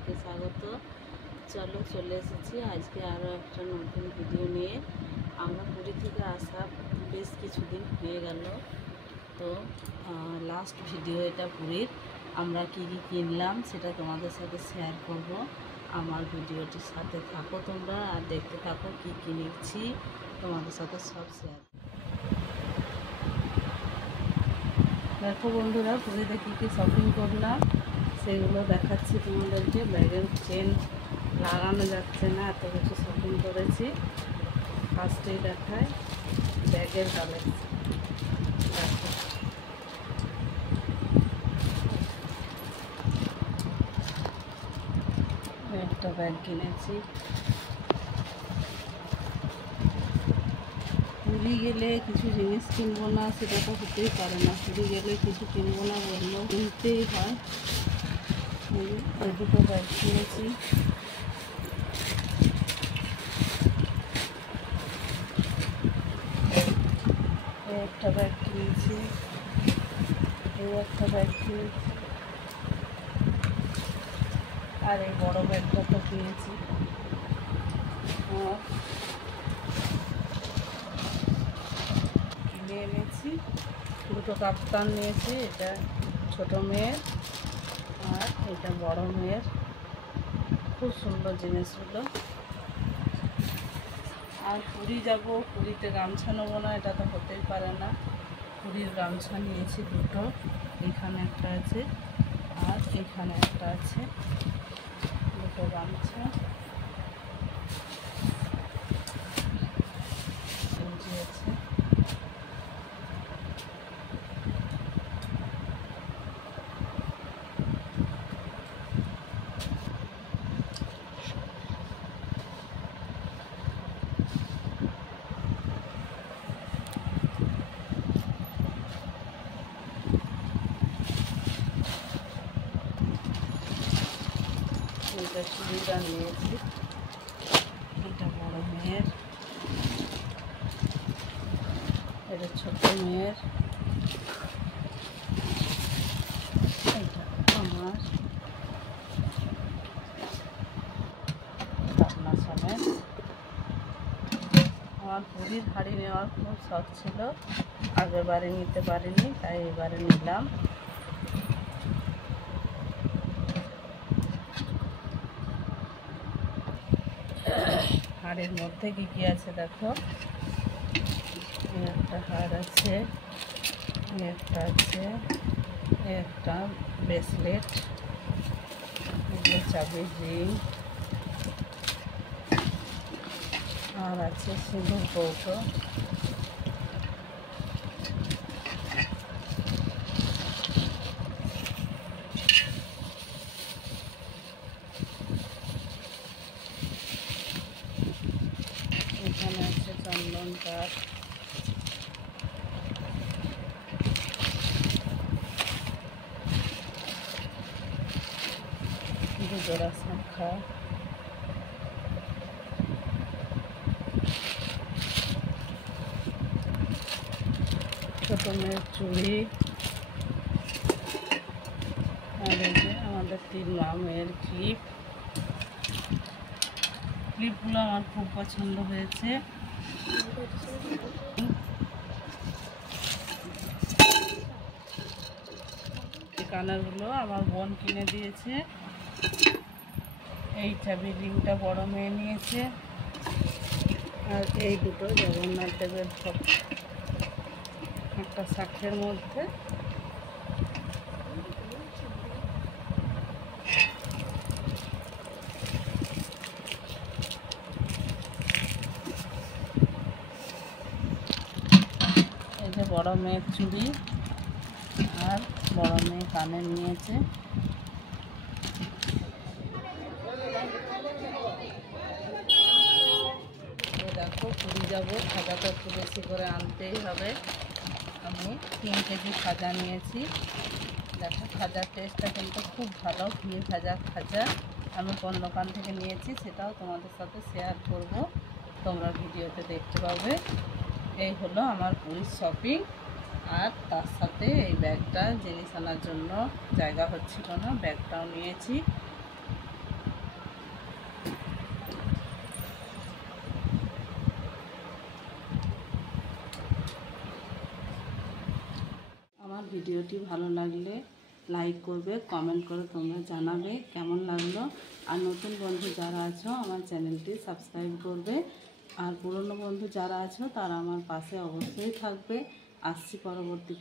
সবাইকে স্বাগত। চলে এসেছি আজকে আরও একটা নতুন ভিডিও নিয়ে। আমরা পুরী থেকে আসা বেশ কিছুদিন হয়ে গেল, তো লাস্ট ভিডিও এটা পুরীর। আমরা কী কী কিনলাম সেটা তোমাদের সাথে শেয়ার করব। আমার ভিডিওটির সাথে থাকো তোমরা আর দেখতে থাকো কী কিনেছি, তোমাদের সাথে সব শেয়ার। দেখো বন্ধুরা, পুরীতে কী কী শপিং করলাম সেগুলো দেখাচ্ছি তোমাদেরকে। ব্যাগের চেন লাগানো যাচ্ছে না, এত কিছু শপিং করেছি। ফার্স্টেই দেখায় ব্যাগের কালেকশন। দেখো, একটা ব্যাগ কিনেছি। পুরী গেলে কিছু জিনিস কিনবো না সেটা তো হতেই পারে না। পুরী গেলে কিছু কিনবো না বললেও কিনতেই হয়। এই দুটো ব্যাগ কিনেছি। একটা ব্যাগ কিনেছি, এই একটা ব্যাগ কিনেছি, আর এই বড় ব্যাগটা তো কিনেছি। কিনে এনেছি দুটো কাপ্তান নিয়েছি, এটা ছোট মেয়ের আর এটা বড় মেয়ের। খুব সুন্দর জিনিসগুলো। আর পুরী যাব, পুরীতে গামছা নেবো না এটা তো হতেই পারে না। পুরীর গামছা নিয়েছি দুটো, এখানে একটা আছে আর এখানে একটা আছে, দুটো গামছা। আছে এটা চুড়িদার নিয়েছি, এটা বড় মেয়ের, এটা ছোট মেয়ের, এটা আমার পাটনা সমেত। আমার পুরীর হাড়ি নেওয়ার খুব শখ ছিল, আগেরবারে নিতে পারিনি, তাই এবারে নিলাম। হাড়ের মধ্যে কী কী আছে দেখো, একটা হাড় আছে, একটা আছে, একটা ব্রেসলেট, চাবির রিং, আর আছে সিঁদুর কৌটো, এখানে আছে চন্দন কাঠ, দুজোড়া শাঁখা, ছোট মেয়ের চুড়ি, আর এই যে আমাদের 3 মেয়ের ক্লিপগুলো আমার খুব পছন্দ হয়েছে। কানারগুলো আমার বোন কিনে দিয়েছে। এই চাবির রিংটা বড় মেয়ে নিয়েছে, আর এই দুটো জগন্নাথ দেবের একটা শাঁখের মধ্যে। এই যে বড় মেয়ের চুড়ি আর বড় মেয়ে কানের নিয়েছে। দেখো, পুরী যাবো, খাজাটা একটু বেশি করে আনতেই হবে। আমি 3 কেজি খাজা নিয়েছি। দেখো, খাজার টেস্টটা কিন্তু খুব ভালো, ঘি ভাজা খাজা। আমি কোন দোকান থেকে নিয়েছি সেটাও তোমাদের সাথে শেয়ার করব, তোমরা ভিডিওতে দেখতে পাবে। এই হলো আমার পুরীর শপিং। আর তার সাথে এই ব্যাগটা জিনিস আনার জন্য জায়গা হচ্ছিল না, ব্যাগটাও নিয়েছি। ভিডিওটি ভালো লাগলে লাইক করবে, কমেন্ট করে তোমরা জানাবে কেমন লাগলো। আর নতুন বন্ধু যারা আছো আমার চ্যানেলটি সাবস্ক্রাইব করবে। আর পুরনো বন্ধু যারা আছো তারা আমার পাশে অবশ্যই থাকবে। আসছি পরবর্তী